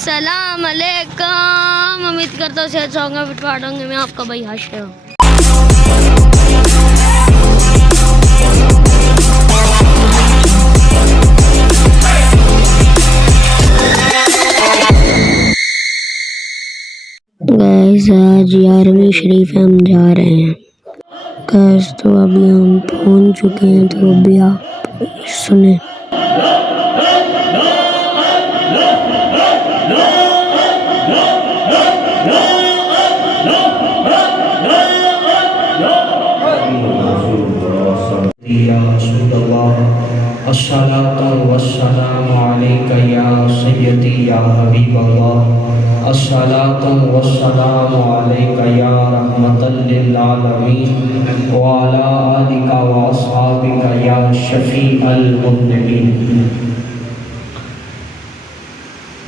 अस्सलाम अलैकुम। उम्मीद करता हूँ सेहत से होंगे, फिटफाट होंगे। मैं आपका भाई हाशिम हूँ। गैस आज 11वीं शरीफ हम जा रहे हैं। गैस तो अभी हम पहुँच चुके हैं, तो अभी आप सुने। अस्सलातु वस्सलामु अलैका या सय्यदी या हबीबल्लाह। अस्सलातु वस्सलामु अलैका या रहमतल लिल आलमीन व अला आलिका व अस्हाबिका या शफीअल मुज़निबीन।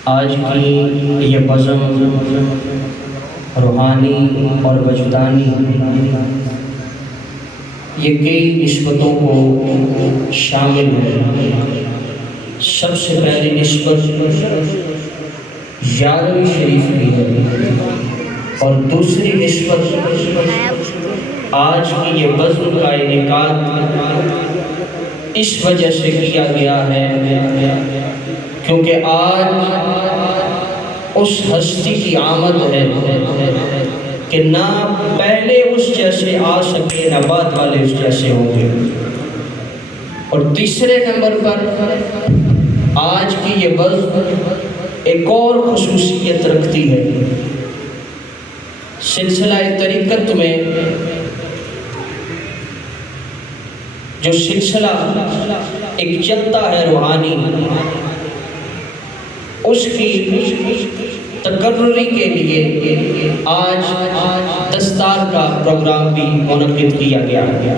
आज की ये बज़म रूहानी और वजदानी ये कई निस्बतों को शामिल है। सबसे पहली निस्बत 11वीं शरीफ की है और दूसरी निस्बत आज की ये बज़्म का इनेकाद इस वजह से किया गया है क्योंकि आज उस हस्ती की आमद है कि ना पहले उस जैसे आ सके ना बाद वाले उस जैसे होंगे। और तीसरे नंबर पर आज की ये बज़्म एक और खुसूसियत रखती है। सिलसिला तरीक़त में जो सिलसिला एक चलता है रूहानी, उसकी तकर्रुरी के लिए आज दस्तार का प्रोग्राम भी मुनक़्क़िद किया गया है।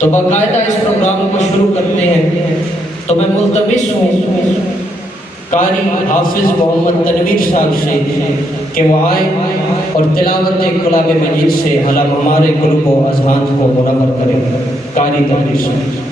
तो बाकायदा इस प्रोग्राम को शुरू करते हैं तो मैं मुल्तमिस हूँ कारी हाफिज़ मोहम्मद तनवीर साहब से कि वो आए और तिलावत कलाम मजीद से हम हमारे क़ुल्ब व अज़हान को मुनव्वर करें। कारी तनवीर साहब।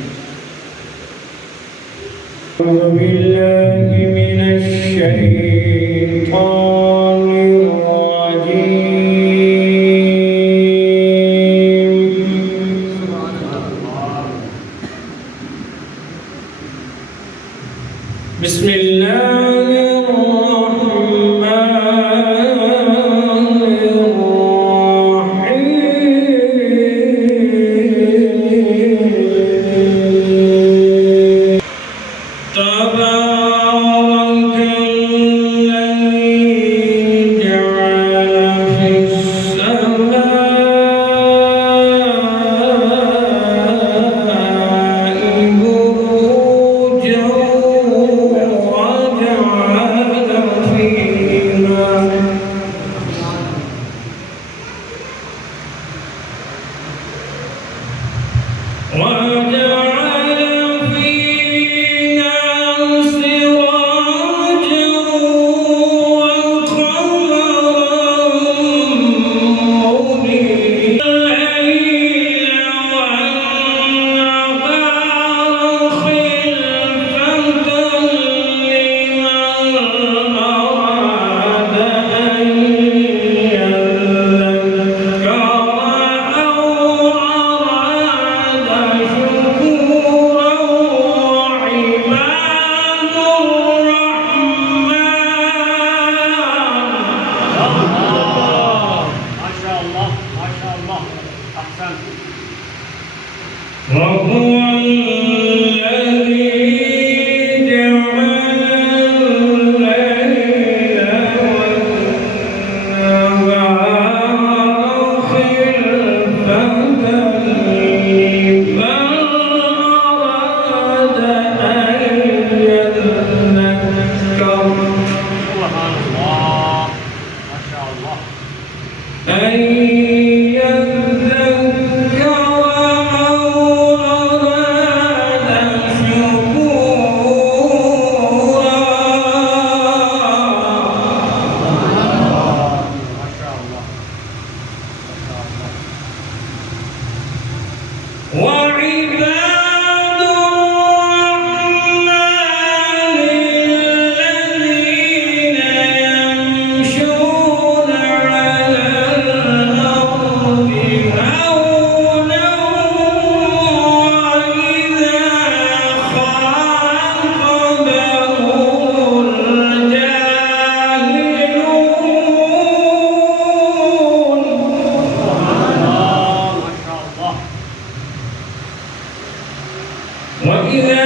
وإذا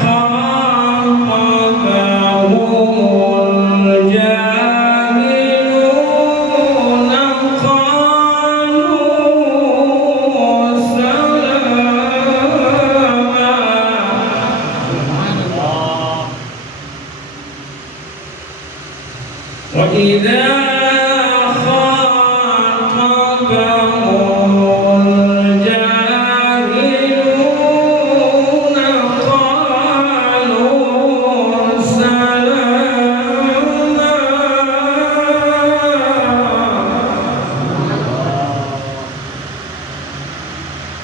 خاطبهم الجاهلون قالوا سلاما وإذا خاطبهم الجاهلون قالوا سلاما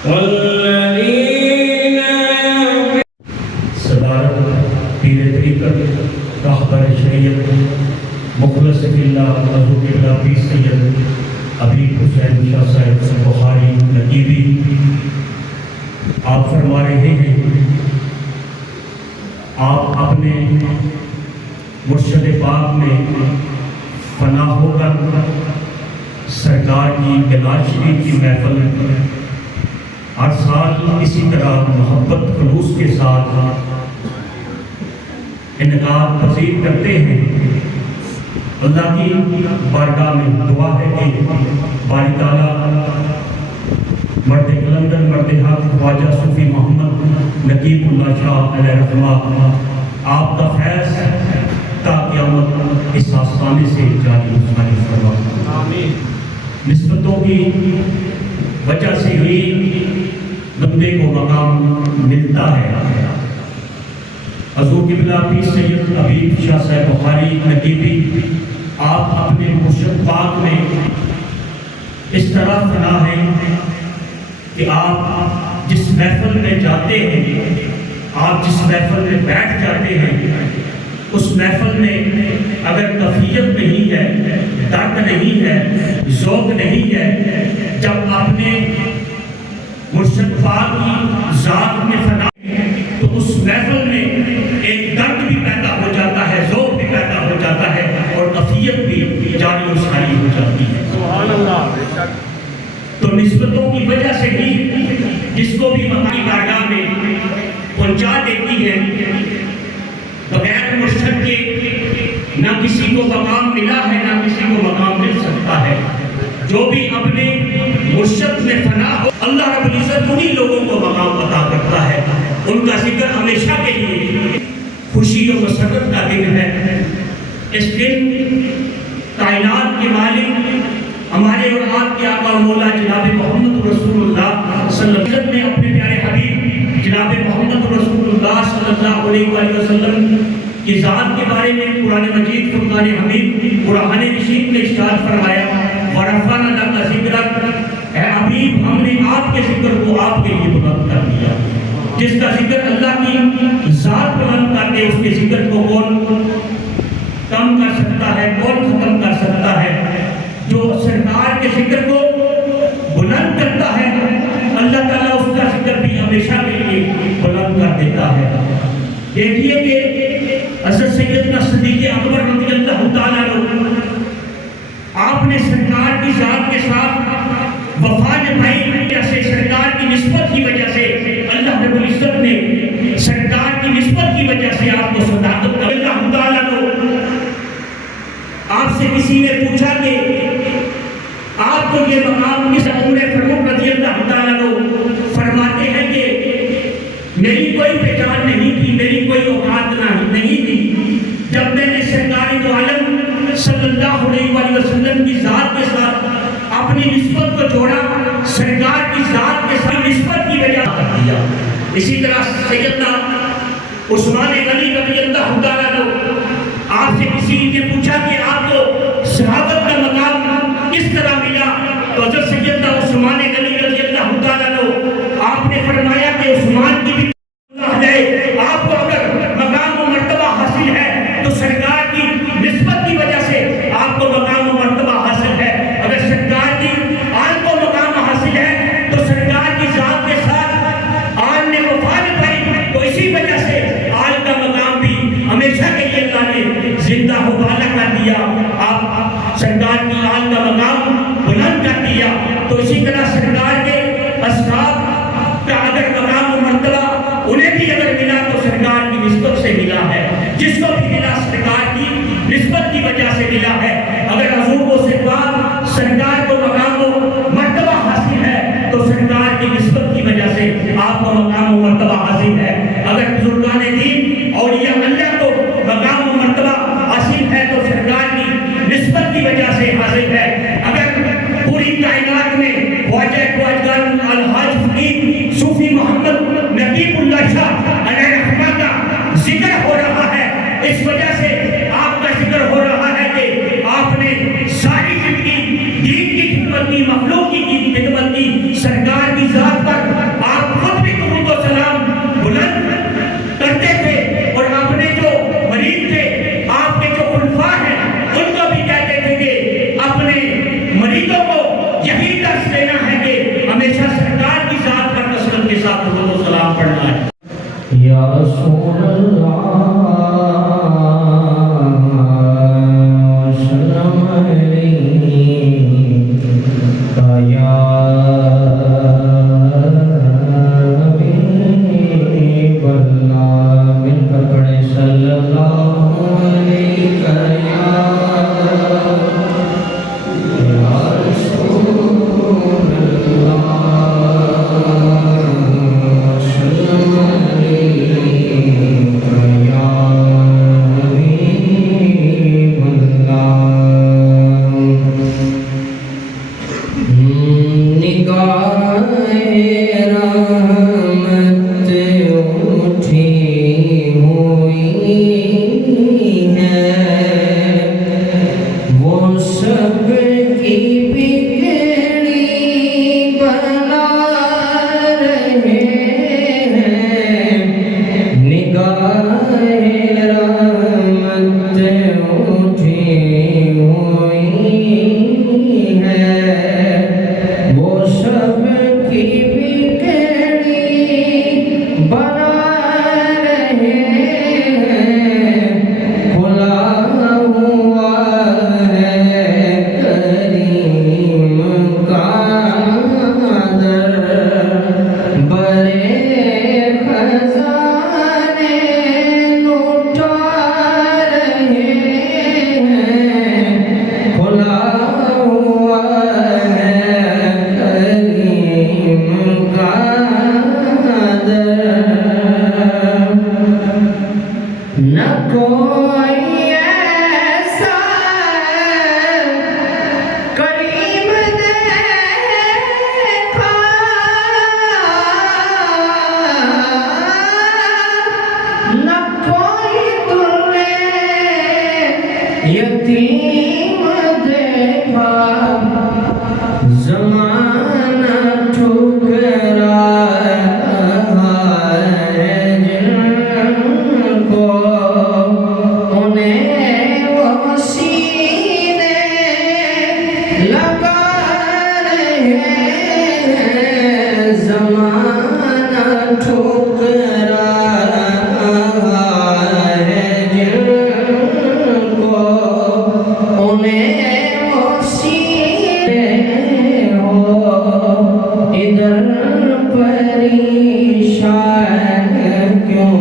والذين सदारत पीर तरीक़त रहबर शरीयत मुखलस फिल्लाह हज़रत क़िबला पीर सैयद अबीद हुसैन शाह साहिब बुखारी नकीबी, आप फरमा रहे हैं आप अपने मुर्शद पाक में फना होकर सरकार की कलाम शरीफ की महफिल हर साल इसी तरह मोहब्बत खलूस के साथ इनकार पसीर करते हैं। अल्लाह की बारगाह में दुआ है कि बारी ताला मर्द कलंदर मर्द हक ख्वाजा सूफी मोहम्मद नकीबुल्लाह शाह अलैहि रहमा आपका फैज़ ता क़यामत इस आस्ताने से जारी फरमा। निस्बतों की वजह से ही बंदे को मकाम मिलता है। हज़रत क़िबला पीर सैयद अबीद शाह साहिब बुखारी नकीबी, आप अपने मुर्शिद पाक में इस तरह फना है कि आप जिस महफिल में जाते हैं, आप जिस महफिल में बैठ जाते हैं, उस महफिल में अगर कफ़ियत नहीं है, दर्द नहीं है, ज़ौक़ नहीं है, जब आपने मुर्शिद पाक की ज़ात में फना तो उस महफिल में एक दर्द भी पैदा हो जाता है, ज़ौक़ भी पैदा हो जाता है और कफ़ियत भी जारी उसारी हो जाती है। तो निस्बतों की वजह से ही जिसको भी मकामी बारगाह में पहुंचा देती है, बगैर मुर्शिद के ना किसी को मकाम मिला है, ना किसी को मकाम मिल सकता है। जो भी अपने मुर्शिद में फना हो, अल्लाह रब्बुल इज़्ज़त उन्हीं लोगों को मकाम अता करता है। उनका जिक्र हमेशा के लिए खुशी और मसरत का दिन है। इस दिन कायनात के मालिक हमारे और आपके आका मौला जनाब मोहम्मद रसूलुल्लाह सल्लल्लाहु अलैहि वसल्लम ने अपने प्यारे हबीब जनाब मोहम्मद रसूलुल्लाह सल्लल्लाहु अलैहि वसल्लम की ज़ात के बारे में कुरान मजीद फुरकान हमीद कुरान रशीद में इरशाद फरमाया, वरफ़अना लका ज़िक्रक, ऐ हबीब हमने आपके जिक्र को आपके लिए बुलंद कर दिया। जिसका जिक्र अल्लाह की ज़ात बुलंद करते उसके जिक्र को कौन कम कर सकता है, कौन खत्म कर सकता है? जो सरकार के जिक्र को बुलंद करता है, अल्लाह ताला उसका जिक्र भी हमेशा के लिए बुलंद कर देता है। देखिए कि हज़रत सैयदना सिद्दीक़ अकबर रज़ियल्लाहु ताला अन्हु, आपने सरकार की ज़ात के साथ वफा निभाई। जैसे सरकार की निस्बत की वजह से अल्लाह रब्बुल इज़्ज़त ने सरकार की निस्बत की वजह से आपको सदाकत अल्लाह ताला ने आपसे किसी ने पूछा कि आपको ये मकाम किस उमर फारूक रज़ियल्लाहु ताला अन्हु फरमाते हैं कि मेरी कोई पहचान नहीं थी, मेरी कोई औकात नहीं थी। जब मैंने सरकार दो आलम सल्लल्लाहु अलैहि वसल्लम की ज़ात के साथ अपनी निस्बत को जोड़ा, सरकार की ज़ात के साथ निस्बत की वजह कर दिया। इसी तरह सैयदना उस्मान गनी रज़ियल्लाहु ताला अन्हु, आपसे किसी ने पूछा कि आपको सहाबत का मकाम किस तरह मिला, तो हज़रत सैयदना उस्मान गनी रज़ियल्लाहु ताला अन्हु आपने फरमाया कि उस्मान की भी आपको अगर मकाम व मर्तबा हासिल है तो सरकार की निस्बत की वजह से आपको मकाम व मर्तबा हासिल है। अगर सरकार की आन को मकाम हासिल है तो सरकार की ज़ात के साथ आन ने वफा निभाई, तो इसी वजह से आन का मकाम भी हमेशा के लिए अल्लाह ने जिंदा हो बाला कर दिया। आप सरकार की आन का मकाम बुलंद कर दिया। तो इसी तरह सरकार के असहाब का अगर मकाम व मर्तबा जिसको भी मिला सरकार की निस्बत की वजह से मिला है। अगर हजूर को सरकार को मकाम मर्तबा हासिल है तो सरकार की निस्बत की वजह से आपको मकाम मर्तबा हासिल है। अगर बुजुर्गान दीन और या अल्लाह को मकाम मर्तबा हासिल है तो सरकार की निस्बत की वजह से हासिल है। अगर पूरी कायनात में ख्वाजा ख्वाजगान अलहाज फकीर सूफी मोहम्मद नकीबुल्लाह शाह अलैहि रहमत का जिक्र हो रहा है, इस वजह से आपका जिक्र हो रहा है कि आपने सारी जिंदगी दीन की खिदमत की, मखलूक की खिदमत की, सरकार की जात पर आप खुद भी दुरूद और सलाम बुलंद करते थे और अपने जो मरीद थे, आपके जो खुलफा हैं, उनको भी कहते थे कि अपने मरीदों को यही दर्श देना है कि हमेशा सरकार की जात पर कसरत के साथ दुरूद और सलाम पढ़ना है। या रसूल अल्लाह सलाम अलैका या हबीब अल्लाह, मिलकर पढ़े सल्लल्लाहु अलैका या रसूल अल्लाह सलाम अलैका या हबीब अल्लाह। निगाहे रहमत उठी हुई है, वो सब की बिगड़ी बना रहे हैं। निगाहे रहमत उठी हुई है, वो सब की बिगड़ी बना रहे हैं। खुला हुआ है करीम का दर, बड़े खजाने लुटा रहे हैं। खुला हुआ है करीम का दर, न कोई ऐसा करीम देखा, न कोई तुमने यतीम देखा। ज़माना ठुकरा रहा है जिनको, उन्हें वो सीने लगा रहे हैं। ज़माना ठुकरा रहा है जिनको, उन्हें वो सीने हो। इधर परेशान क्यों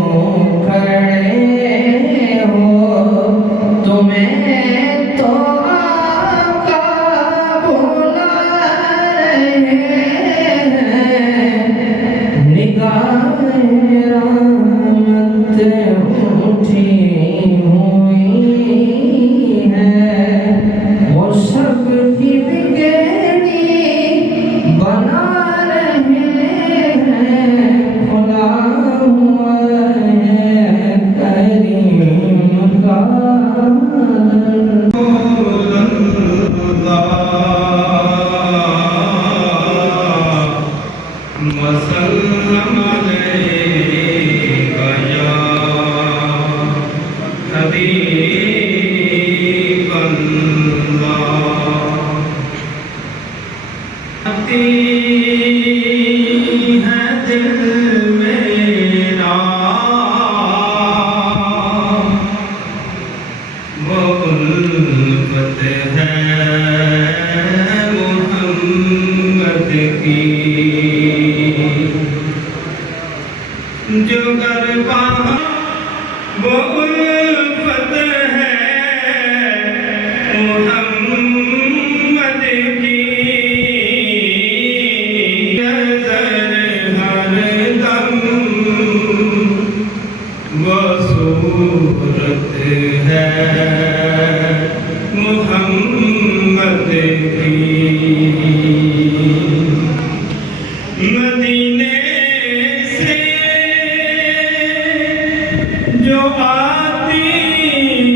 खड़े हो, तुम्हें तो आका बुला रहे हैं। निगाहे रहमत उठी हुई है, वो सब की बिगड़ी बना रहे हैं। खुला हुआ है करीम का वसल्लम अलैका या हबीब अल्लाह। आती है दिल मेरा वो उल्फत है मोहम्मद की, जो गरबा वो उल्फत है मोहम्मद की नजर हर दम वो सूरत है मोहम्मद की मदीने से जो आती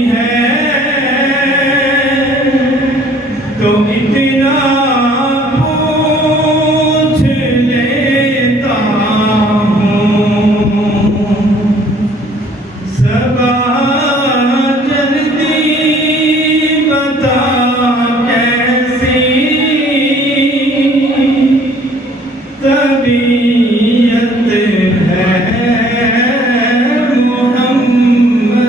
है तो इतना पूछ लेता हूँ सबा जल्दी बता कैसी तबीयत है मोहम्मद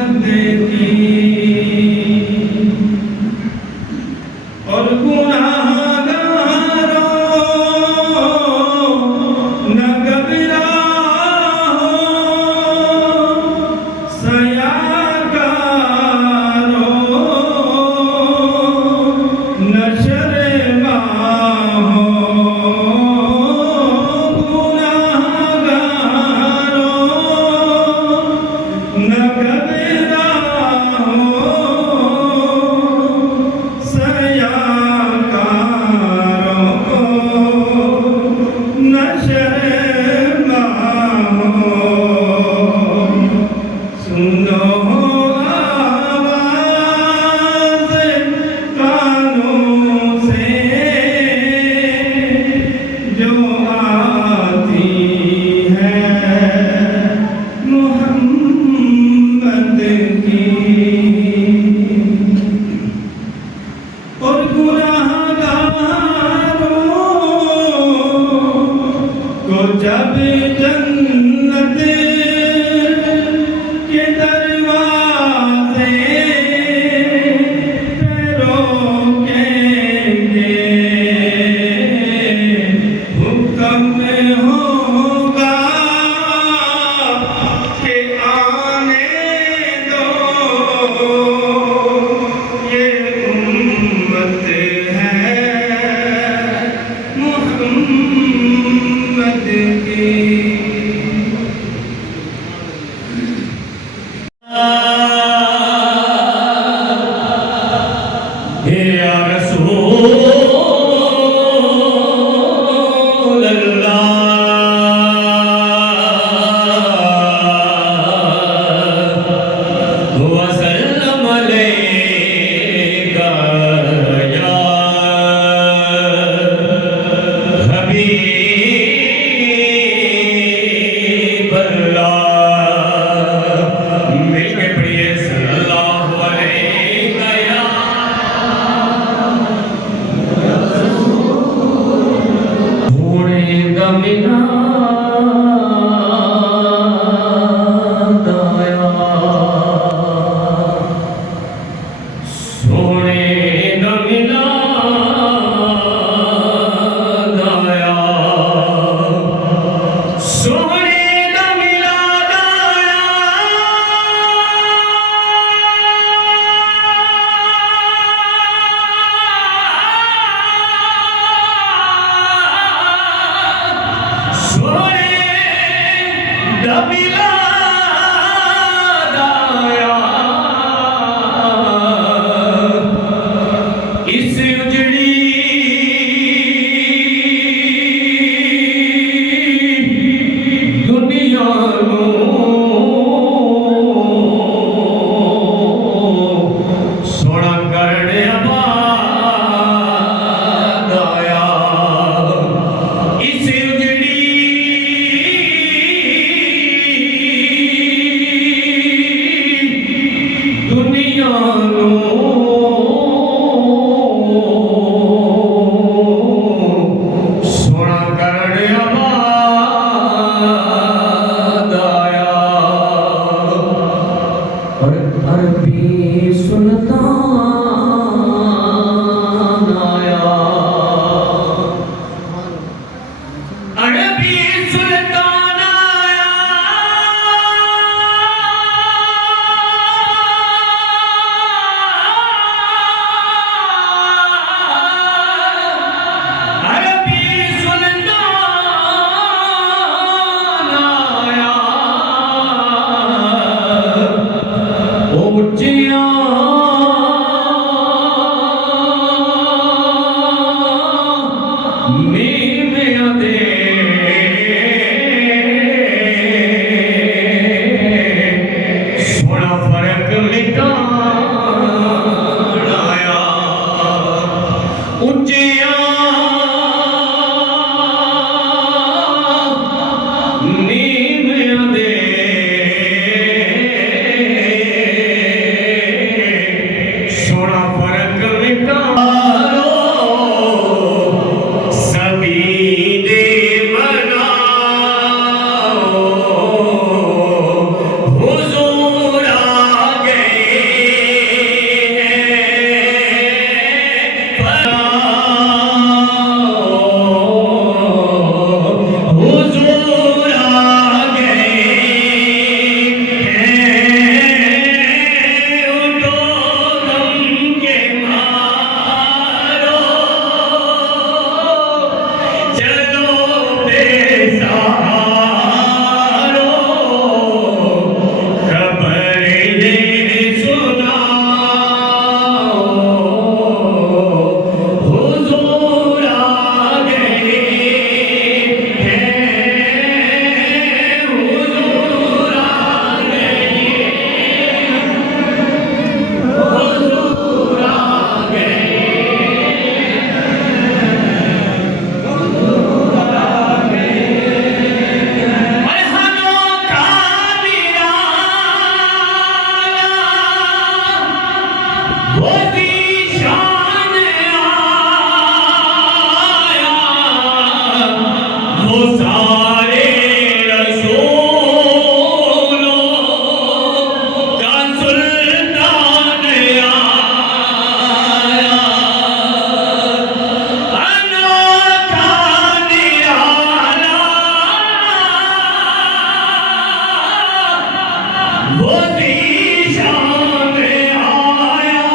वो ज़ीशान आया,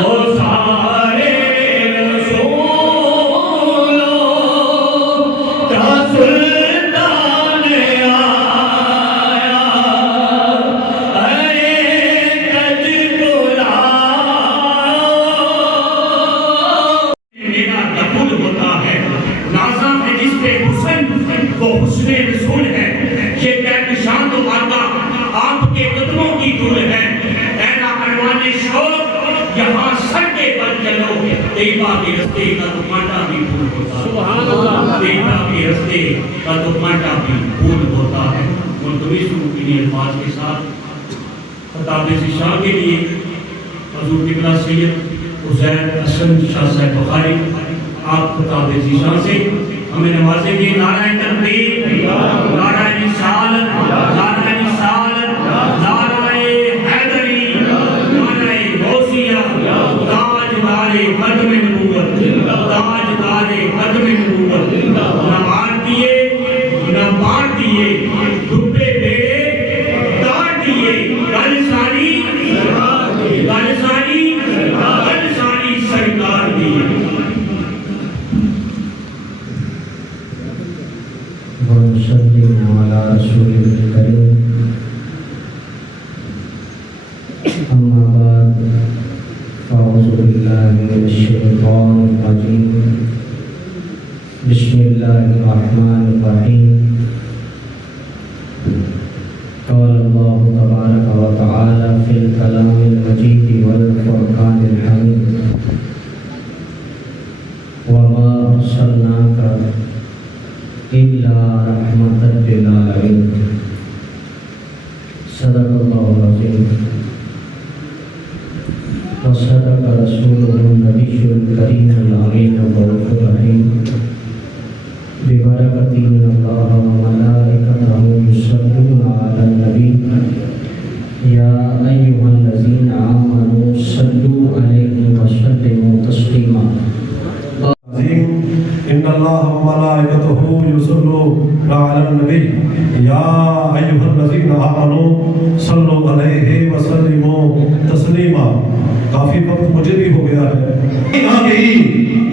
वो सारे रसूलों का सुल्तान आया, अरे तज मेरा दखुल होता है, नाज़ा है जिस पे हुस्न वो हुस्ने रसूल है, ये कहकशां तो आता आपके कदमों की धूल है, ऐना परवाने शौक यहाँ सर के बल चलो, तेबा के रस्ते का तो कांटा भी फूल होता है, तेबा के रस्ते का तो कांटा भी फूल होता है। मुल्तवी शुरू के लिए अल्फाज के साथ खिताब ज़ीशान के लिए हज़ूर क़िबला सैयद उज़ैर हसन शाह साहब बुखारी आप खिताब ज़ीशान से हमें नवाजेंगे। नाराए तकबीर, नाराए रिसालत, नाराए रिसालत, नाराए हैदरी, नाराए गौसिया, ताजदारे ख़त्म नबूवत, ताजदारे ख़त्म नबूवत, न मार दिए न मार दिए, डूबे बेड़े तार दिए, गल सारी सरकार दी। अम्मा बाद फ़ाऊज़ु बिल्लाहि मिनश्शैतानिर रजीम, बिस्मिल्लाहिर्रहमानिर्रहीम। क़ाल अल्लाहु तबारक व तआला फ़िल कलामिल मजीद वल फ़ुरक़ानिल हमीद, वमा अर्सलनाका इल्ला रहमतल लिल आलमीन। सदक़ल्लाहुल अज़ीम व सदक़ रसूलुहुन नबियुल करीमुल अमीन रऊफ़ुर रहीम। बिबरकति मिनल्लाह व मलाइकतहु युसल्लूना अलन नबी या अय्युहल्लज़ीना आमनू सल्लू अलैहि व सल्लिमू तस्लीमा। इन्नल्लाह व मलाइकतहु युसल्लूना अलन नबी या अय्युहल्लज़ीना आमनू सल्लू अलैहि व सल्लिमू तस्लीमा। काफी वक्त मुझे भी हो गया है। आ गई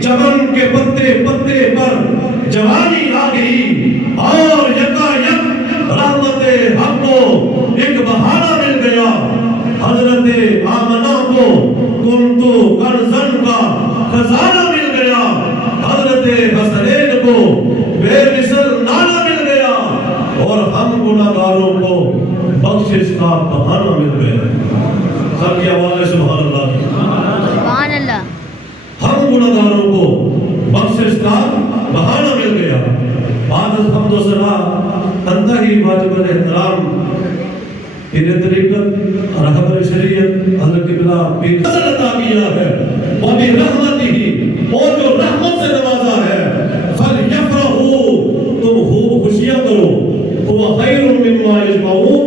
चमन के पत्ते पत्ते पर जवानी आ गई और यकायक रहमते हक को एक बहाना मिल गया। हजरते आमना को कुंतु कंज़न का खजाना मिल गया। हजरते हसनैन को बेमिसल नाना मिल गया और हम गुनाहगारों को बख्शिश का बहाना मिल गया। सुभान अल्लाह। हम गुनाहगारों को बख्शिश का बहाना मिल गया। बाद हम्द व सना तंतही वाजिबुल एहतराम पीर तरीक़त रहबर शरीयत हज़रत क़िबला पीर अता किया है और भी रहमतिही, और जो रहमत से नवाजा है, फलयफ़रहू, तुम खूब खुशियां करो, हुवा खैरुम मिम्मा यजमऊन,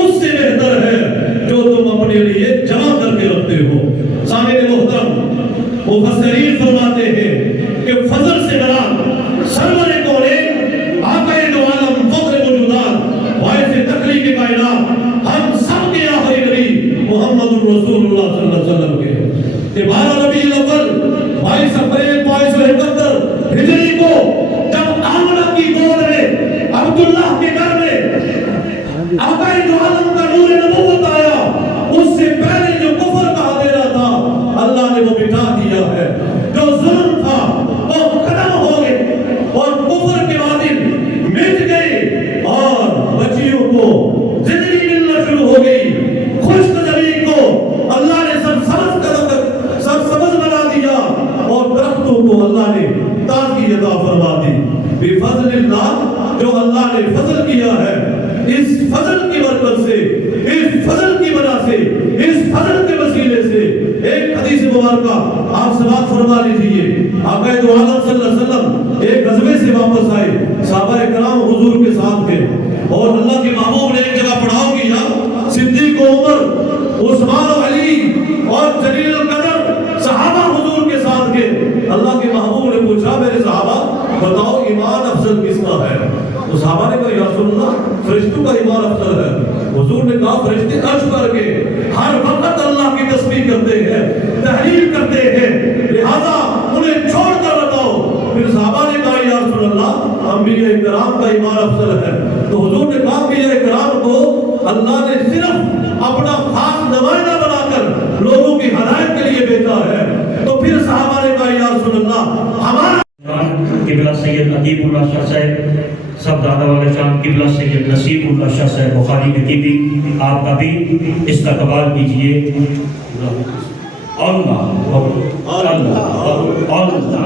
उससे बेहतर है जो तुम अपने लिए जमा करके रखते हो। सामिन मुहतरम, मुफस्सिरीन फरमाते हैं कि फजल से डरा सरवरे कौनैन आक़ाए दो आलम फ़ख्र वजूदात वाइस तख़लीक़ कायनात हम सब के आखिरी नबी मुहम्मदुर रसूलुल्लाह सल्लल्लाहु अलैहि वसल्लम के 12 रबीउल अव्वल 22 अप्रैल 2271 हिजरी को जब आमना की गोद में अब्दुल्लाह के घर में आक़ाए दो आलम का नूर नबूवत आया, उससे पहले जो कुफ्र कहा दे रहा था अल्लाह ने वो मिटा दिया है। जो जुल्म था वो खत्म हो गए और कुफ्र के बातिल मिट गए और बच्चियों को जिंदगी मिलना शुरू हो गई। खुशनसीबी को अल्लाह ने सब सबज बना दिया और दरख्तों को अल्लाह ने ताज़गी अता फरमा दी। बिफज़लिल्लाह, जो अल्लाह ने फजल किया है, इस फजल की बरकत से, इस फजल की वजह से, इस फजल के वसीले से एक हदीस मुबारका आप समाअत फरमा लीजिए। आक़ाए दो आलम सल्लल्लाहु अलैहि वसल्लम एक गज़वे से वापस आए, सहाबाए किराम हुजूर के साथ थे और अल्लाह के महबूब ने एक जगह पड़ाव किया। सिद्दीक़ उमर, उस्मान और अली और जलीलुल कदर सहाबा हुजूर के साथ के। अल्लाह के महबूब ने पूछा, मेरे सहाबा बताओ ईमान अफजल किसका है? तो सहाबा ने कहा, या रसूलल्लाह, फरिश्तों का ईमान अफजल है। हुजूर ने कहा फरिश्ते अर्श पर के हर वक्त अल्लाह की तस्बीह करते हैं, तहलील करते हैं, लिहाजा उन्हें छोड़ कर बताओ। फिर सहाबा ने कहा या रसूल अल्लाह अंबिया इकराम का ईमान अफजल है। तो हुजूर ने कहा अंबिया इकराम को अल्लाह ने सिर्फ अपना खास नुमाइंदा बनाकर लोगों की हदायत के लिए भेजा है। तो फिर सहाबा ने कहा या रसूल अल्लाह हमारा किबला सैयद अदीबुल्लाह शाह साहब सब दादा वाले शाम किबला सैयद नसीबुल्लाह शाह साहब बुखारी नकीबी, आपका भी इस्तकबाल कीजिए। अल्लाह अल्लाह अल्लाह अल्लाह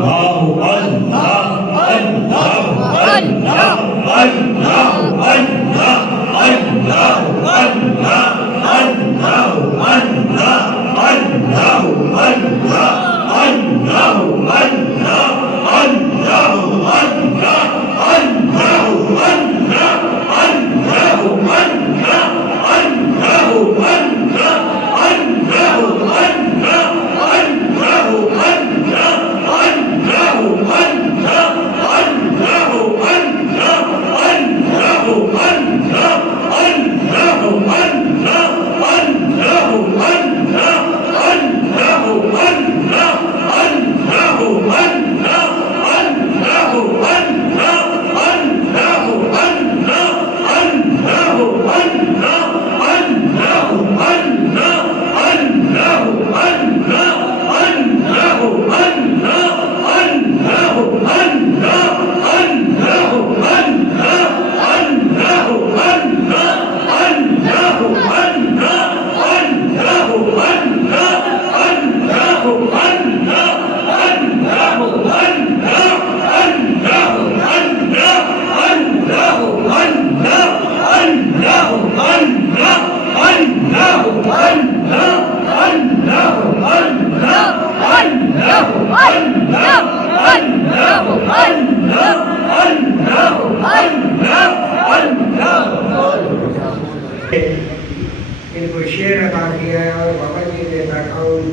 इनको शेर अदा किया है और बाबा जी ने बैकग्राउंड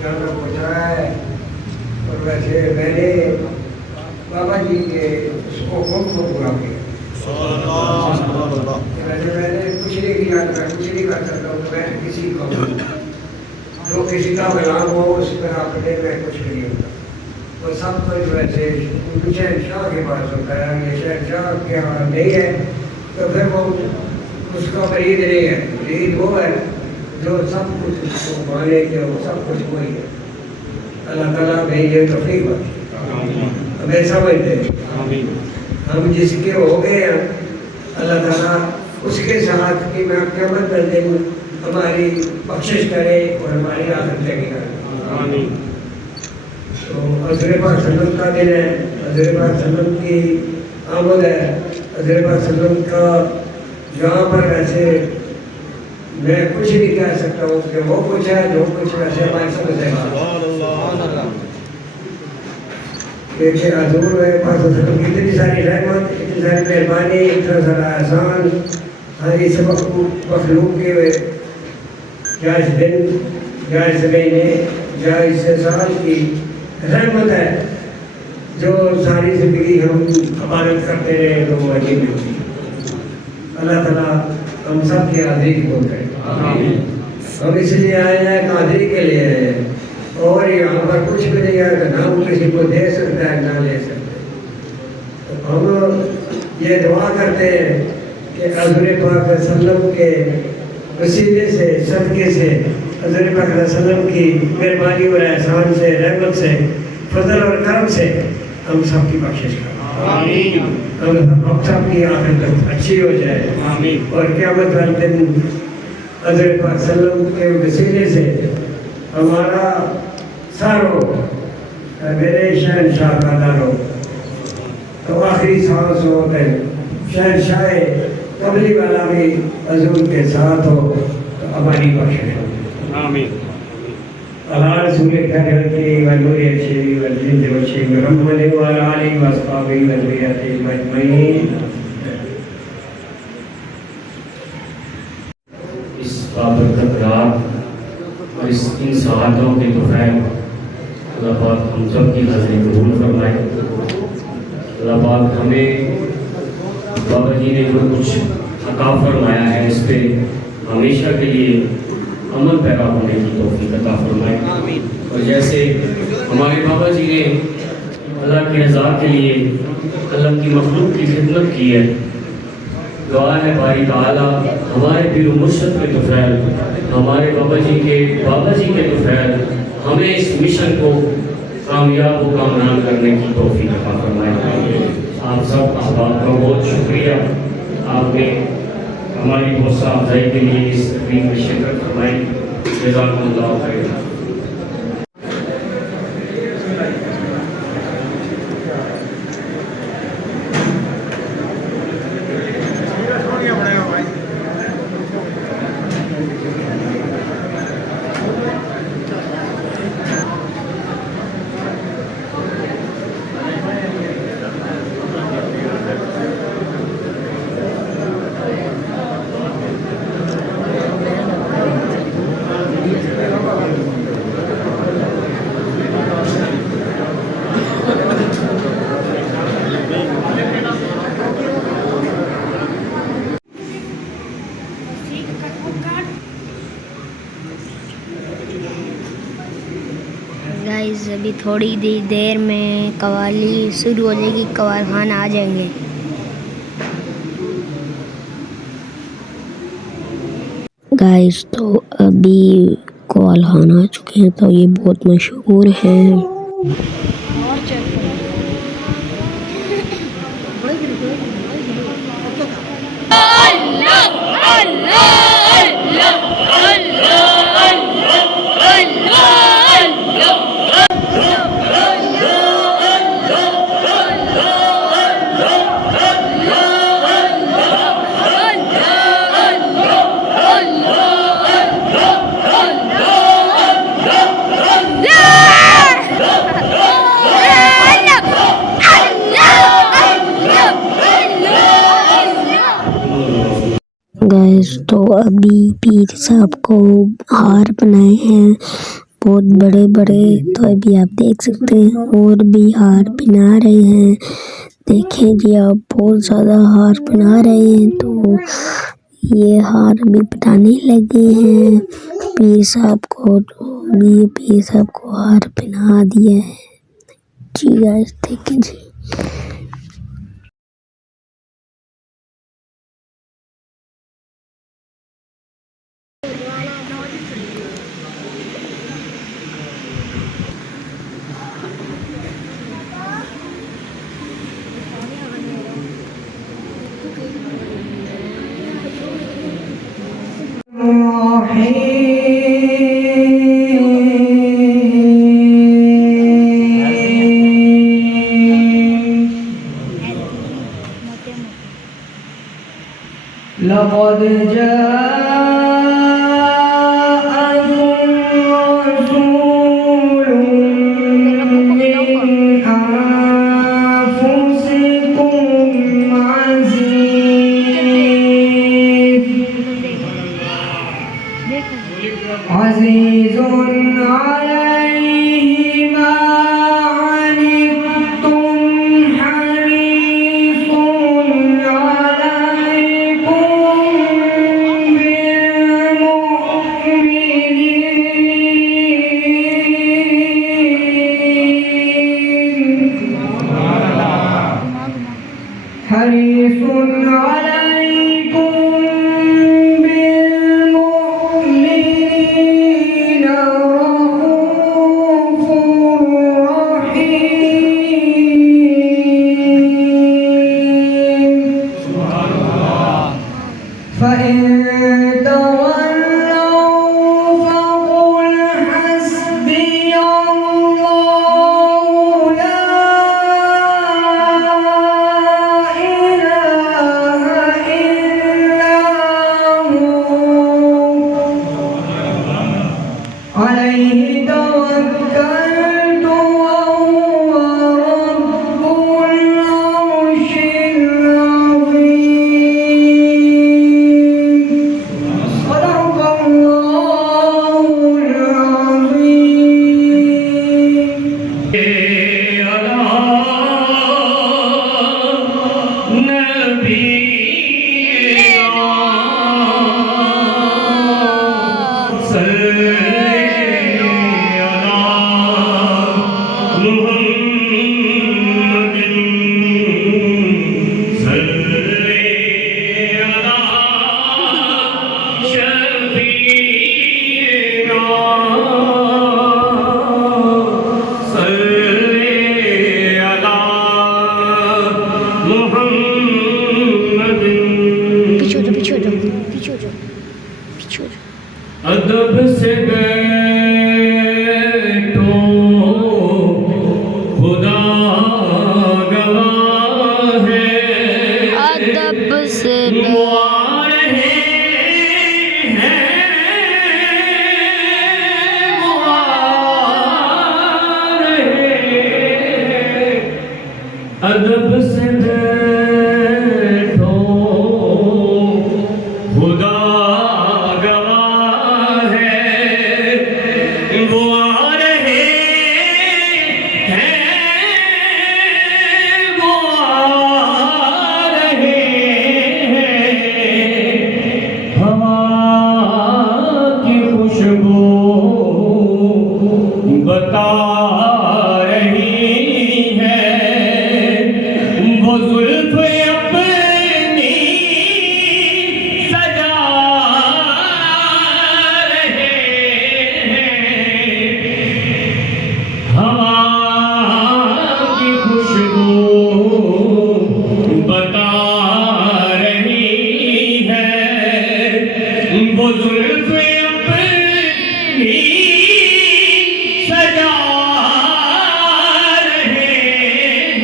जाना पहुँचाया है। और वैसे मैंने बाबा जी के उसको खुद को पूरा किया। वैसे मैंने कुछ नहीं किया, मैं कुछ नहीं कर सकता हूँ। मैं किसी को जो किसी का गुलाम हो उस पर अपने में कुछ नहीं होता। वो सब कुछ वैसे शहनशाह के पास होता है। ये शहनशाह के यहाँ नहीं है तो फिर वो उसका मरीद नहीं है। मरीद वो है जो सब कुछ उसको माने, जो सब कुछ वही है। अल्लाह ताला में ये तौफीक बख्शे, हमें समझते हैं। हम जिसके हो गए हैं अल्लाह ताला उसके साथ की मैं क़यामत कर दिन हमारी बख्शिश करे और हमारी आखिरत जगी करे। तो हज़रत पाक सल्लल्लाहु का दिन है, हज़रत पाक सल्लल्लाहु की आमद है। हज़रत पाक सल्लल्लाहु का यहाँ पर वैसे मैं कुछ नहीं कह सकता हूँ कि वो कुछ है जो कुछ वैसे हमारे समझ है। देखिए हज़ूर पाक सल्लल्लाहु की इतनी सारी रहमत, इतनी सारी मेहरबानी, इतना सारा एहसान हर इस मखलूक के जायज़ दिन, जायज़ महीने, जायज़ साल की रहमत है जो सारी ज़िंदगी हम हमारत करते रहे तो वो अजीब होती। अल्लाह ताला हम सब की हाज़िरी कबूल करे। हम इसलिए आए हैं, हाज़िरी के लिए आए हैं और यहाँ पर कुछ भी नहीं है, ना वो किसी को दे सकता है ना ले सकता है। तो हम ये दुआ करते हैं कि हज़रत पाक सल्लल्लाहु के वसीले से, सदक़े से, हज़रत पाक सल्लल्लाहु की मेहरबानी और एहसान से, रहमत से, फजल और करम से हम सब की बख्शिश करें। हम सब की आखिरत अच्छी हो जाए और क़यामत वाले दिन हज़रत पाक सल्लल्लाहु के वसीले से हमारा सारो मेरे शहनशाह का दारो तो आखिरी सांस हो गए शहनशाह कबली वाला भी हज़ूर के साथ हो तो हमारी बख्शिश हो। अल्लाह रसूल कहते कि वनूर शरी वजिंद वशी रहमत व आली व अस्हाबी व ज़ुरियती अजमईन। इस बाबरकत रात और इन सआदतों के दोपहर अल्लाह पाक हम सब की हाज़िरी कबूल फरमाए। अल्लाह पाक हमें बाबा जी ने जो कुछ अता फरमाया है इस पे हमेशा के लिए अमल पैदा होने की तौफीक अता फरमाए। और जैसे हमारे बाबा जी ने अल्लाह की रज़ा के लिए अल्लाह की मखलूक की खिदमत की है, दुआ है बारी ताला हमारे पीर मुर्शद के तुफैल, हमारे बाबा जी के तुफैल हमें इस मिशन को कामयाब व कामयाब करने की तौफीक अता फरमाए। आप सब अहबाब का बहुत शुक्रिया, आपने हमारी हौसला अफजाई के लिए इस तकरीब में शिरकत फरमाई। जज़ाकुमुल्लाह खैर। गाइस अभी थोड़ी देर में कवाली शुरू हो जाएगी, कवाल खान आ जाएंगे। गाइस तो अभी कवाल खान आ चुके हैं, तो ये बहुत मशहूर हैं। गाइस तो अभी पीर साहब को हार बनाए हैं बहुत बड़े बड़े, तो अभी आप देख सकते हैं और भी हार बना रहे हैं। देखें जी, आप बहुत ज़्यादा हार बना रहे हैं, तो ये हार भी बनाने लगे हैं पीर साहब को, तो अभी पीर साहब को हार बना दिया है जी। गाइस देखें जी। लक़द जाअकुम रसूलुम मिन अनफुसिकुम अज़ीज़ुन अलैहि मा अनित्तुम हरीसुन अलैकुम बिलमुमिनीन हरीसुन अलैकुम बिलमुमिनीन रऊफ़ुर रहीम। फ़इन तवल्लऊ फ़क़ुल हस्बियल्लाहु ला इलाहा इल्ला हु अलैहि तवक्कलतु व हुवा रब्बुल अर्शिल अज़ीम। पीछे हो जाओ पीछे हो जाओ पीछे हो जाओ पीछे हो जाओ। अदब से बैठो खुदा गवाह है, अदब से वो आ रहे हैं, वो आ रहे हैं। अदब से बैठो खुदा गवाह है, वो आ रहे हैं, वो आ रहे हैं। हवा की खुशबू बता रही है, वो जुल्फ अपनी सजा रहे हैं। हवा की खुशबू बता रही है, वो जुल्फ अपनी सजा रहे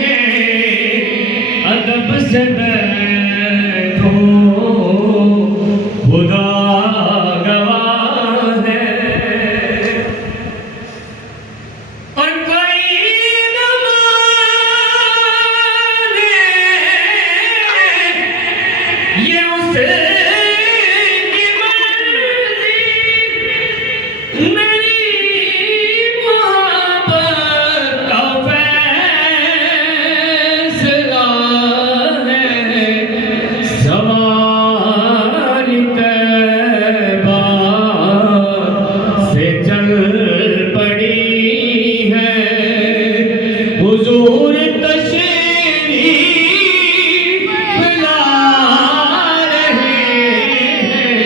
हैं। अदब से बैठो खुदा गवाह है। और कोई न माने ये उसकी मर्जी, मेरी मोहब्बत का फैसला है। सवारी तैबा से चल पड़ी है, हुजूर तशरीफ ला रहे हैं।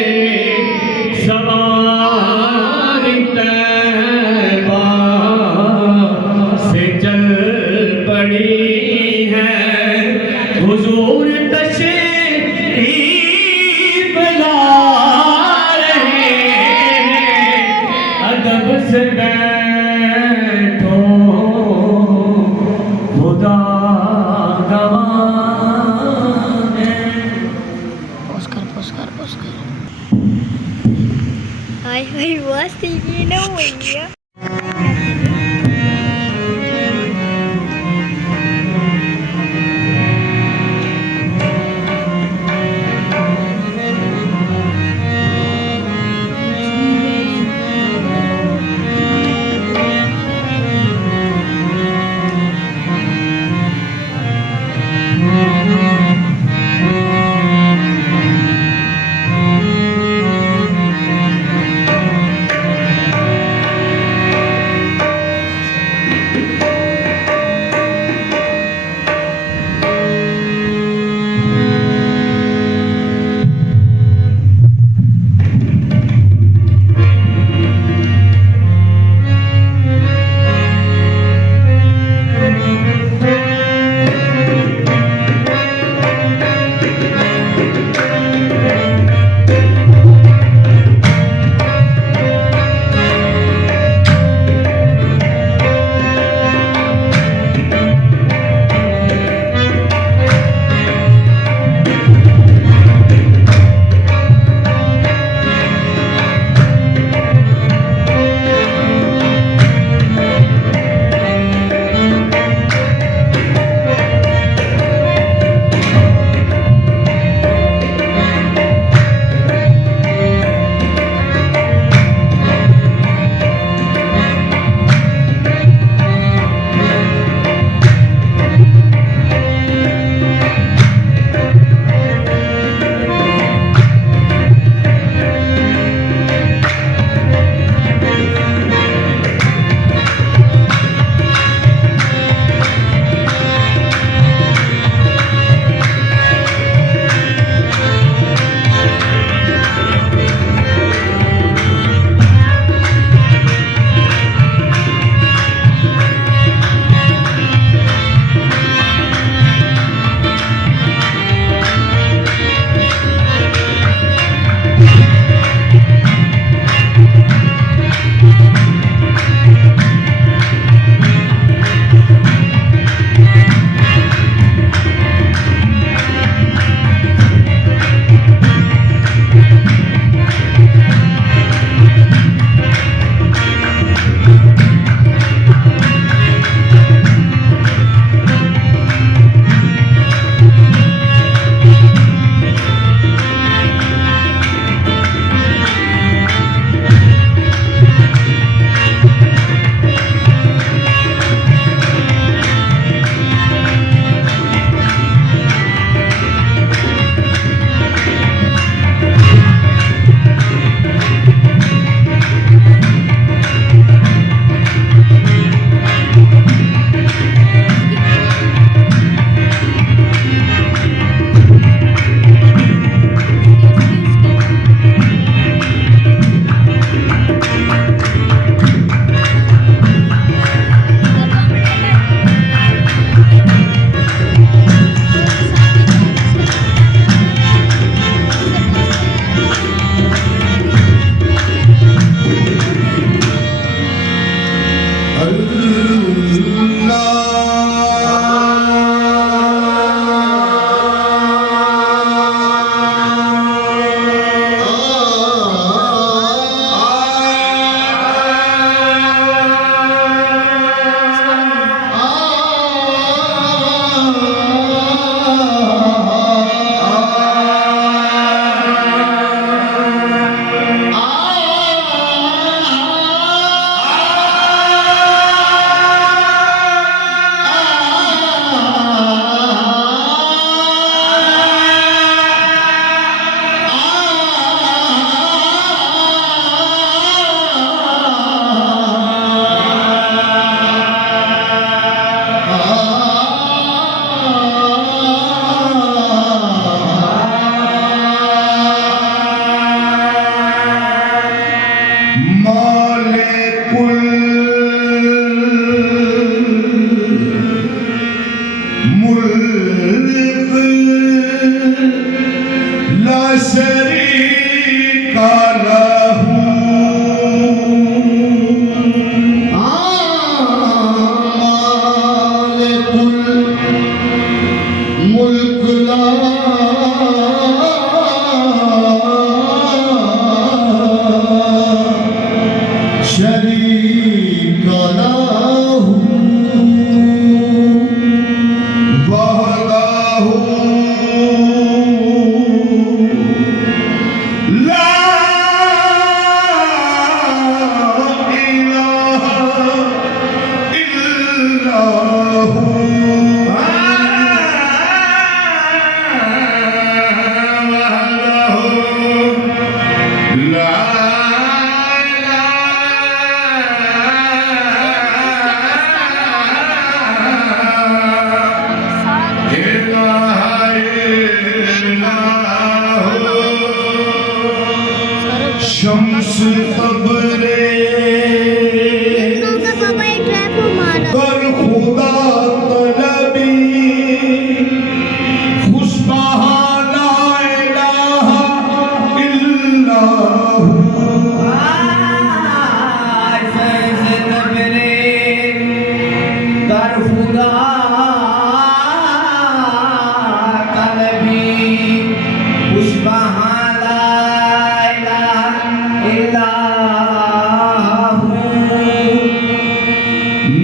सवारी तैबा से चल पड़ी है, हुजूर तशरीफ ला रहे हैं। अदब से बैठो खुदा गवाह है। पोस्ट कर हाय हाय मस्त ये ना भैया। ला शरीका लहू मालिकुल मुल्क ला शरीका लहू वहदाहू ला इलाहा इल्लहू वहदाहू ला शम्स खबरे कर खुदा तलबी खुशबहा ला इलाहा इल्लहू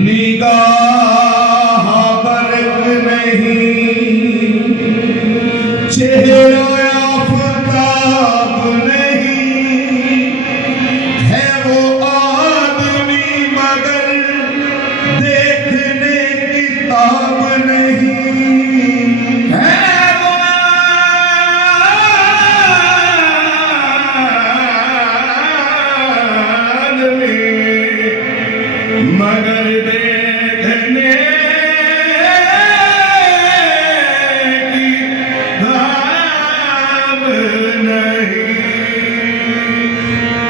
निगाह बरक नहीं चेहरा आफताब नहीं है वो आदमी मगर देखने की ताब नहीं है वो आदमी मगर देखने की ताब नहीं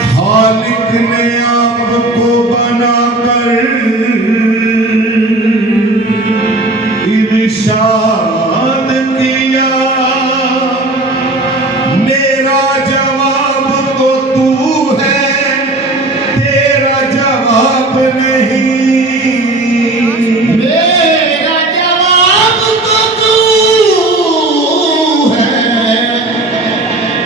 खालिक ने आपको बनाकर इरशाद किया मेरा जवाब तो तू है तेरा जवाब नहीं मेरा जवाब तो तू है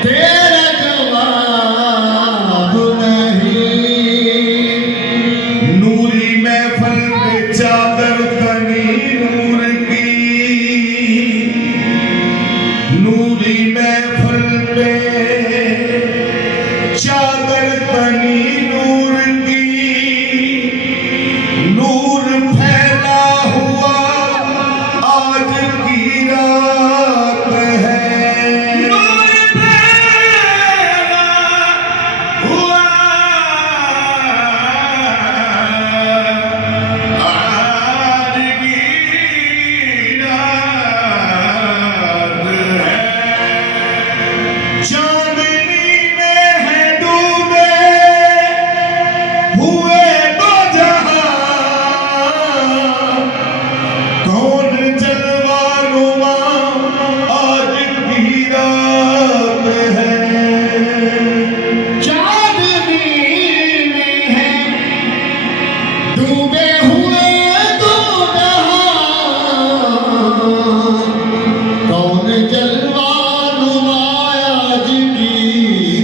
तेरा जवाब नहीं नूरी महफल में चादर तनी नूर की नूरी महफल में चादर तनी नूर की नूर फैला हुआ आज की रात है नूर फैला हुआ आज की रात है चांदनी में है डूबे हुए दो जहां कौन जलवा नुमा आज की रात है चांदनी में है डूबे हुए दो जहां कौन जलवा नुमा आज की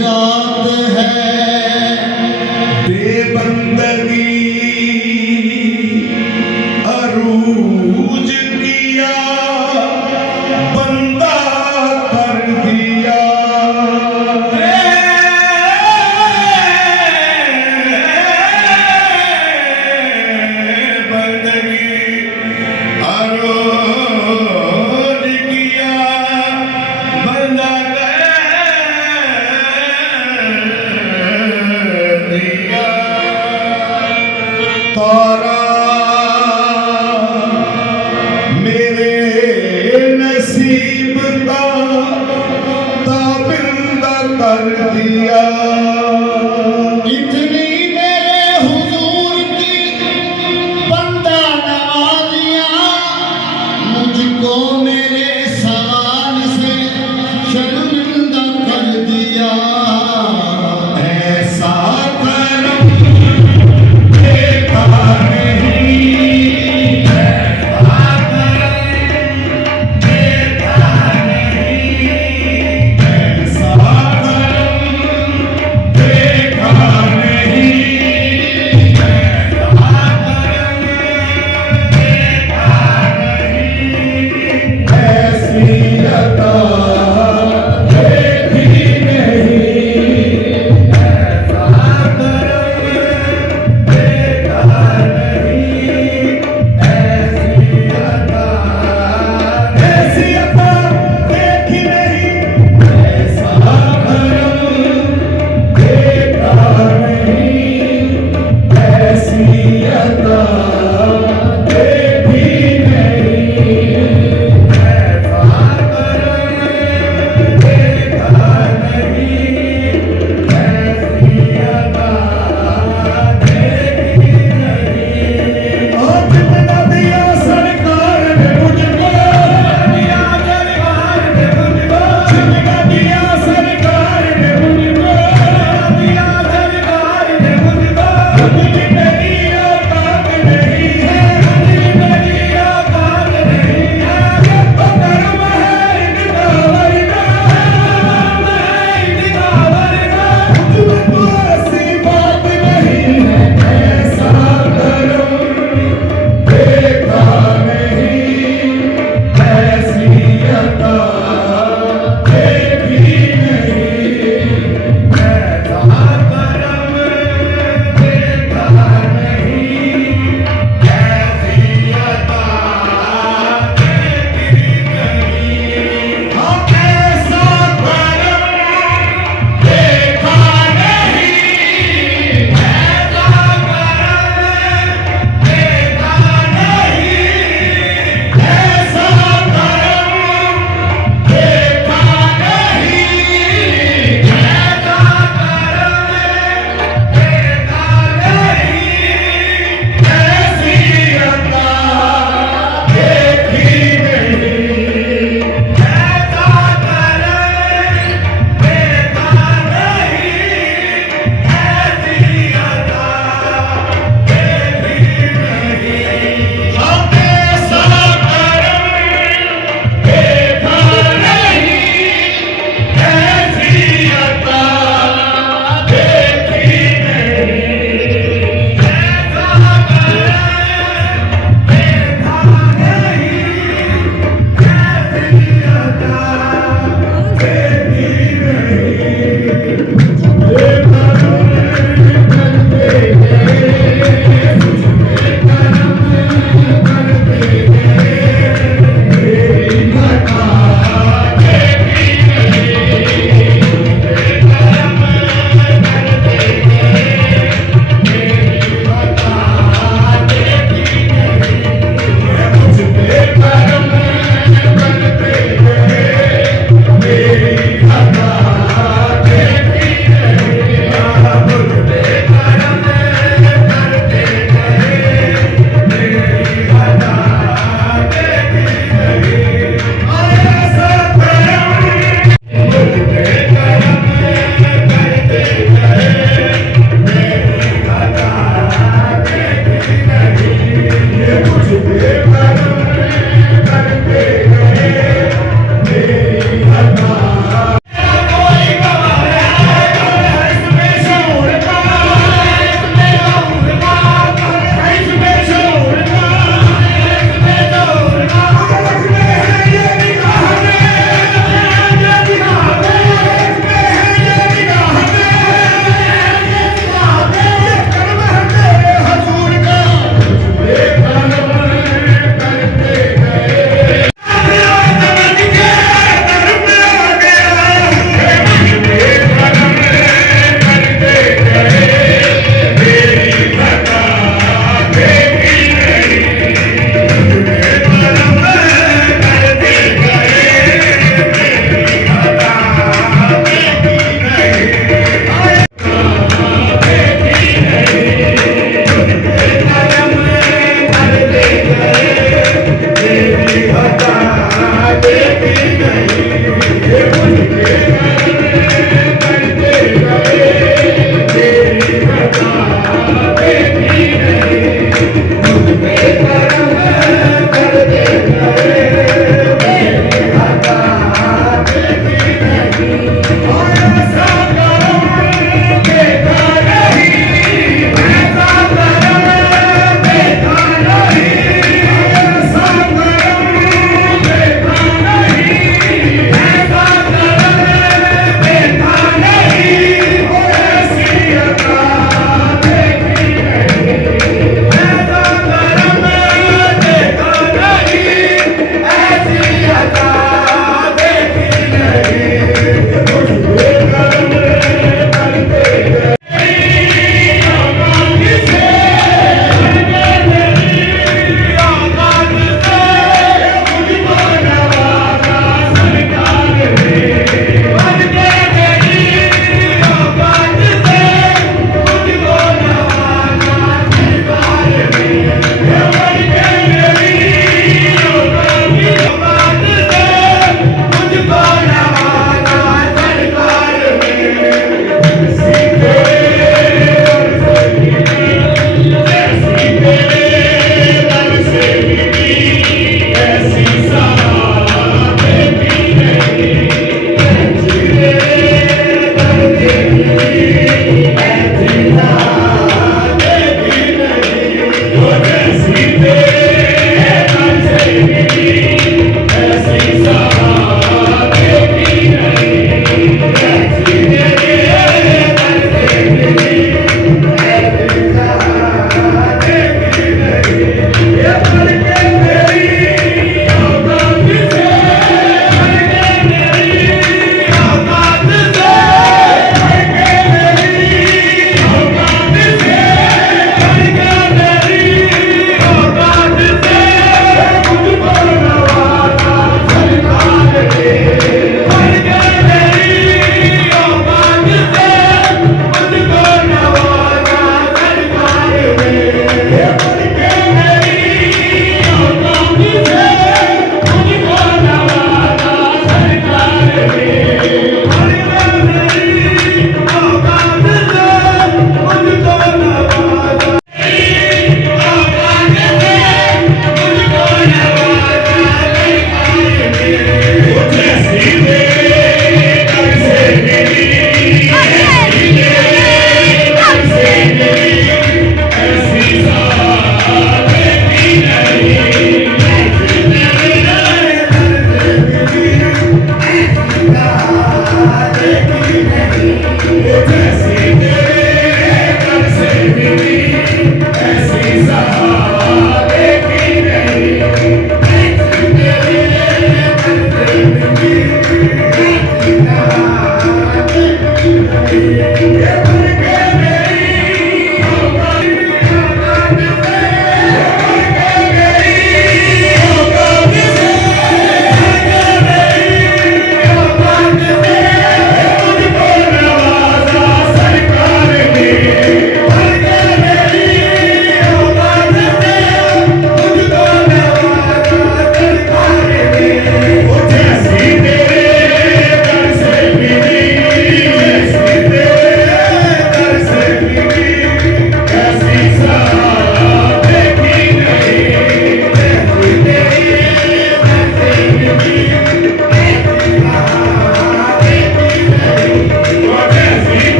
रात है बेबंदगी अरूज किया बंदा कर दिया बंदगी अरूज किया बंदा कर दिया तारा मेरे नसीब का ताबिंदा कर दिया इतनी मेरे हुजूर की बंदा नवाजियां मुझको मेरे सवाल से शर्मिंदा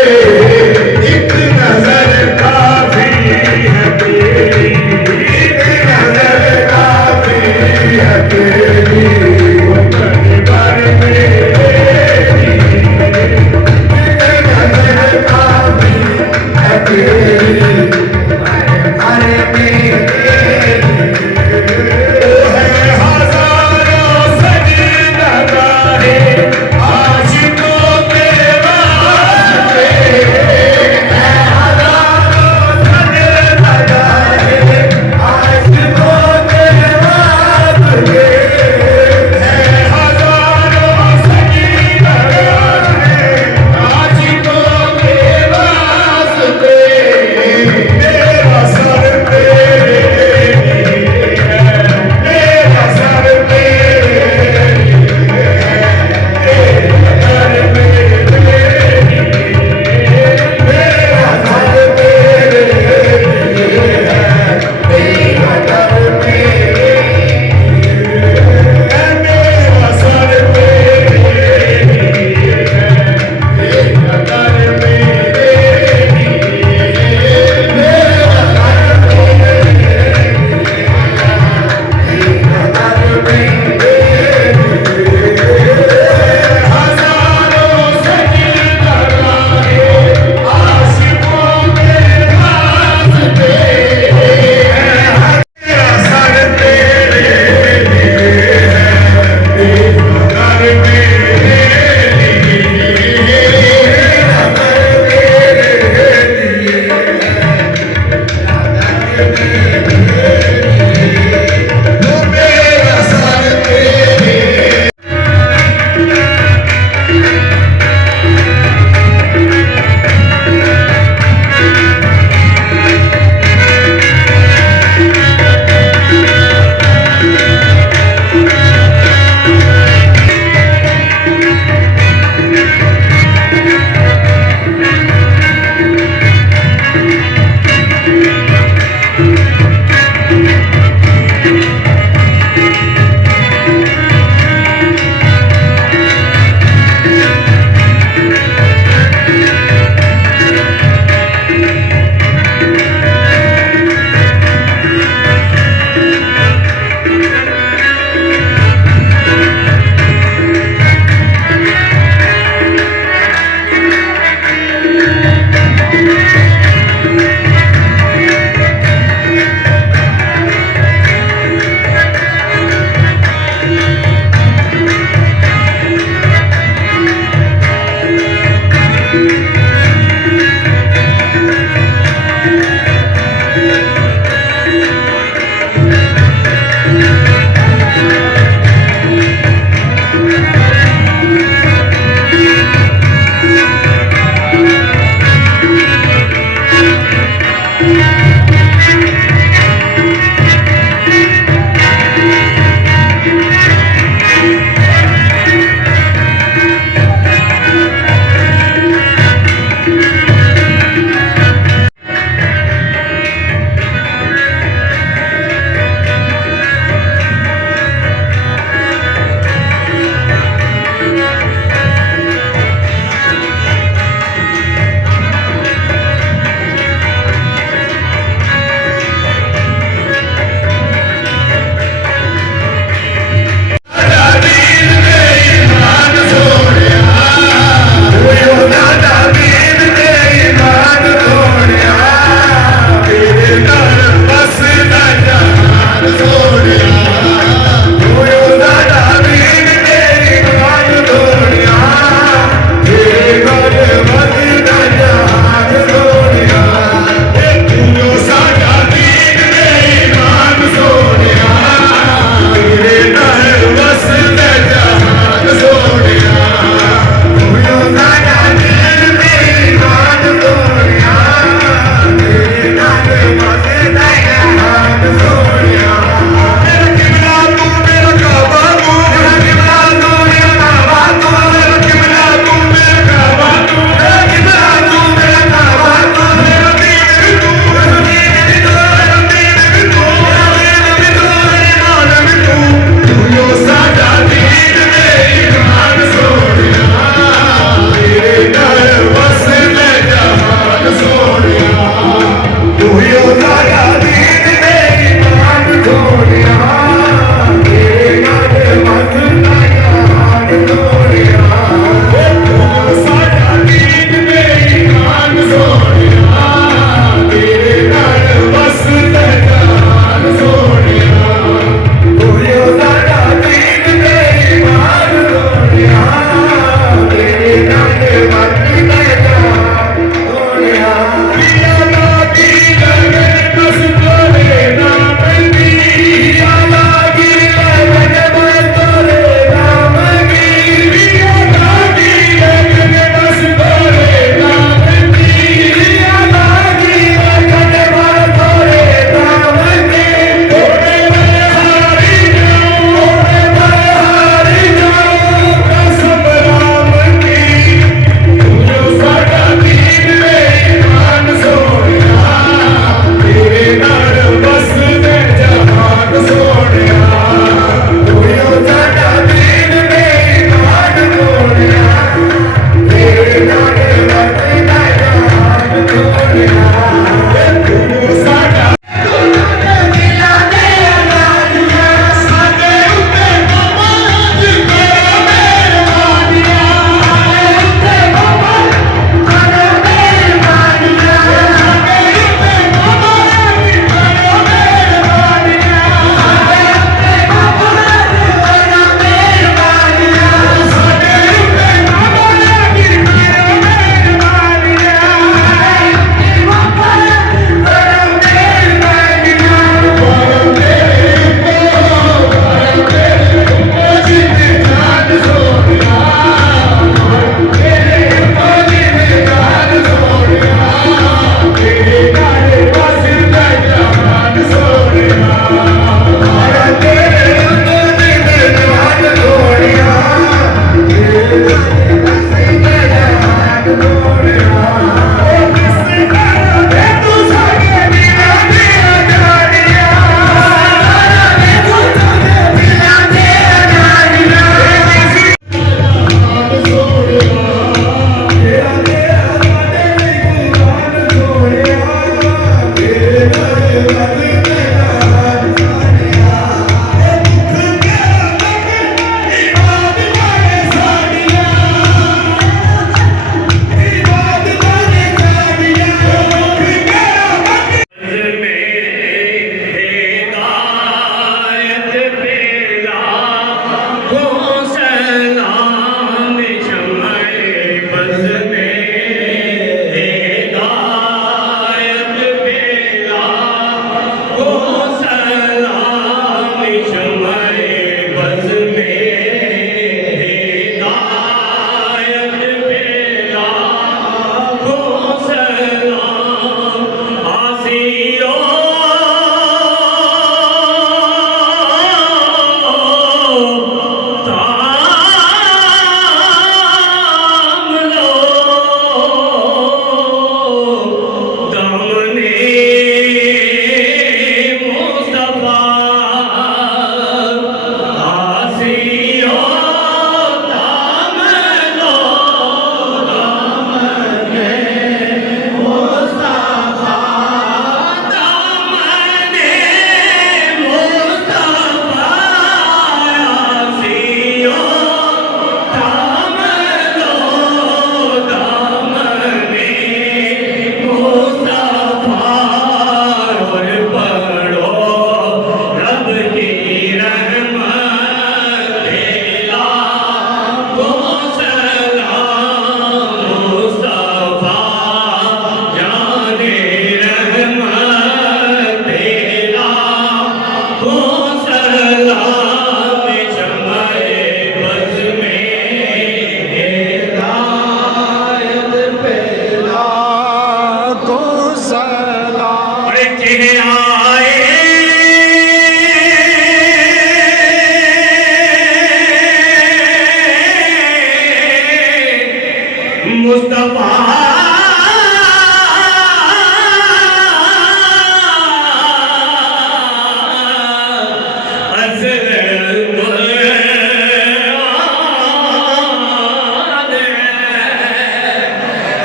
एक नजर काफी है तेरी, एक नजर काफी है तेरी, वो दरबार में तेरी, एक नजर काफी है तेरी, दरबार में तेरी। वो है हजारों सजदा गाहे आशिकों के वास्ते,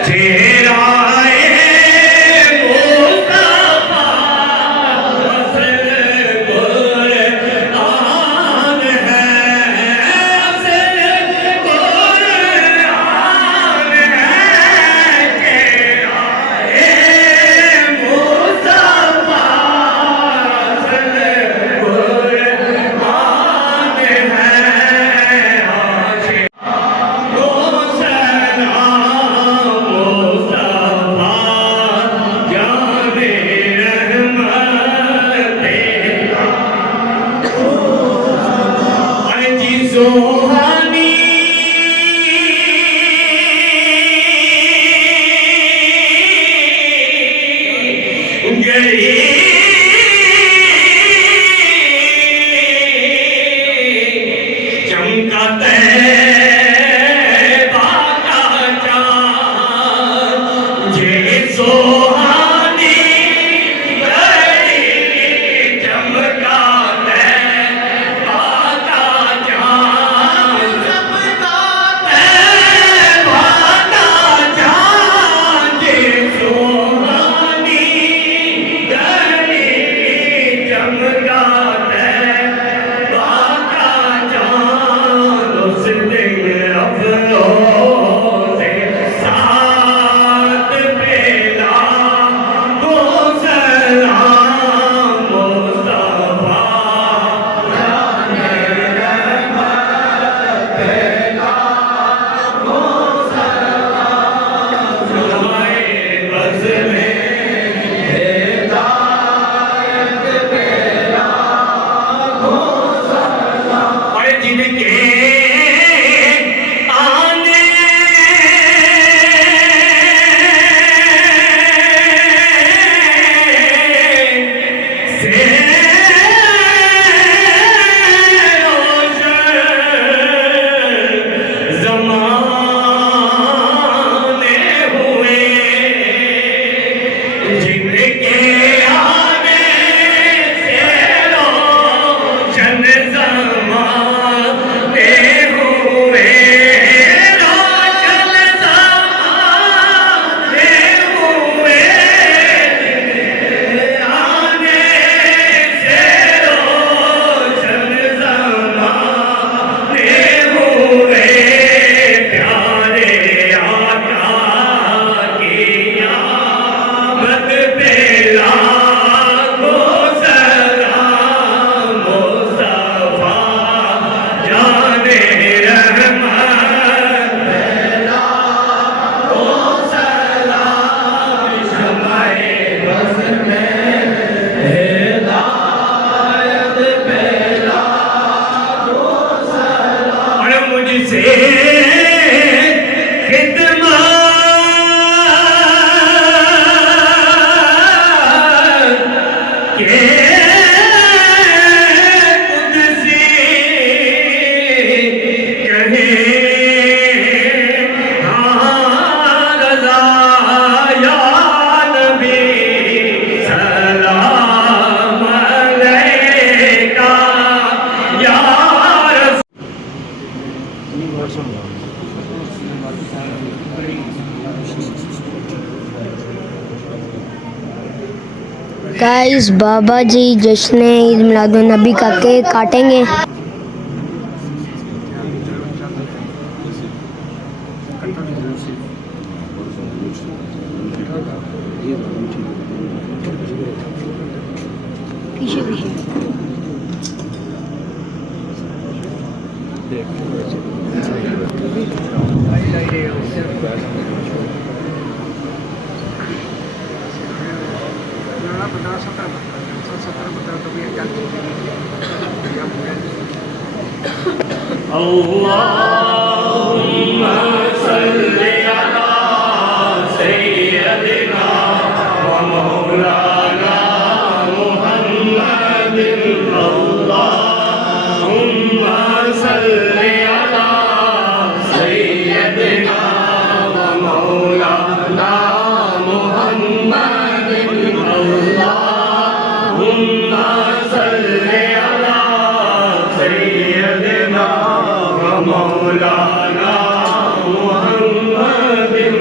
तेरा गाइस बाबा जी जश्न ईद मिलादुन नबी का केक काटेंगे। अल्लाहुम्मा सल्लि अला सय्यदिना व मौलाना मुहम्मदिन। अल्लाहुम्मा सल्लि अला सय्यदिना व मौलाना मुहम्मदिन। अल्लाहुम्मा सल्लि अला सय्यदिना मौलाना मुहम्मदिन।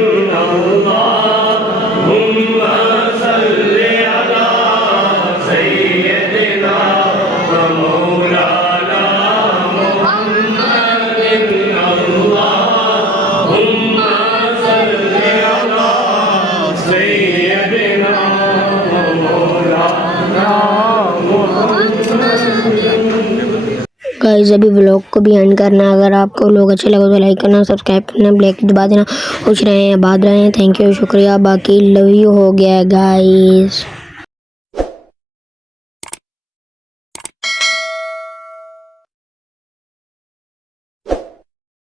अभी व्लॉग को भी एंड करना। अगर आपको लोग अच्छे लगे तो लाइक करना, सब्सक्राइब करना, ब्लैक दबा देना। खुश रहें, आबाद रहें। थैंक यू, शुक्रिया। बाकी लव यू हो गया गाइस।